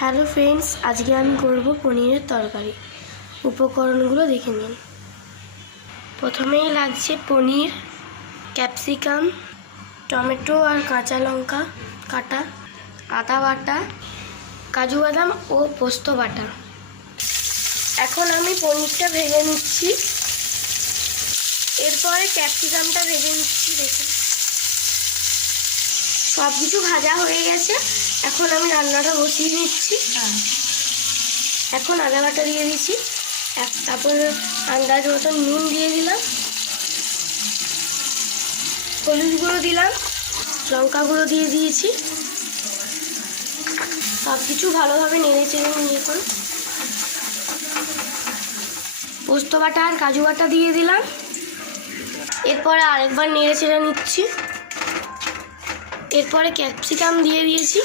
Hello friends, আজকে আমি করব পনিরের তরকারি। উপকরণগুলো দেখে নিন। প্রথমেই লাগছে পনির, ক্যাপসিকাম, টমেটো আর কাঁচা লঙ্কা কাটা, আদা বাটা, কাজু বাদাম ও পোস্ত বাটা। এখন আমি পনিরটা ভেজে নিচ্ছি, এরপরে ক্যাপসিকামটা ভেজে নিচ্ছি। দেখুন সব কিছু ভাজা হয়ে গেছে। এখন আমি রান্নাটা বসিয়ে নিচ্ছি। এখন আদা বাটা দিয়ে দিচ্ছি, তারপর আন্দাজ মতন নুন দিয়ে দিলাম, হলুদ গুঁড়ো দিলাম, লঙ্কা গুঁড়ো দিয়ে দিয়েছি। সব কিছু ভালোভাবে নেড়ে চেড়ে নিয়ে এখন পোস্ত বাটা আর কাজু বাটা দিয়ে দিলাম। এরপরে আরেকবার নেড়ে চেড়ে নিচ্ছি। এরপরে ক্যাপসিকাম দিয়ে দিয়েছি।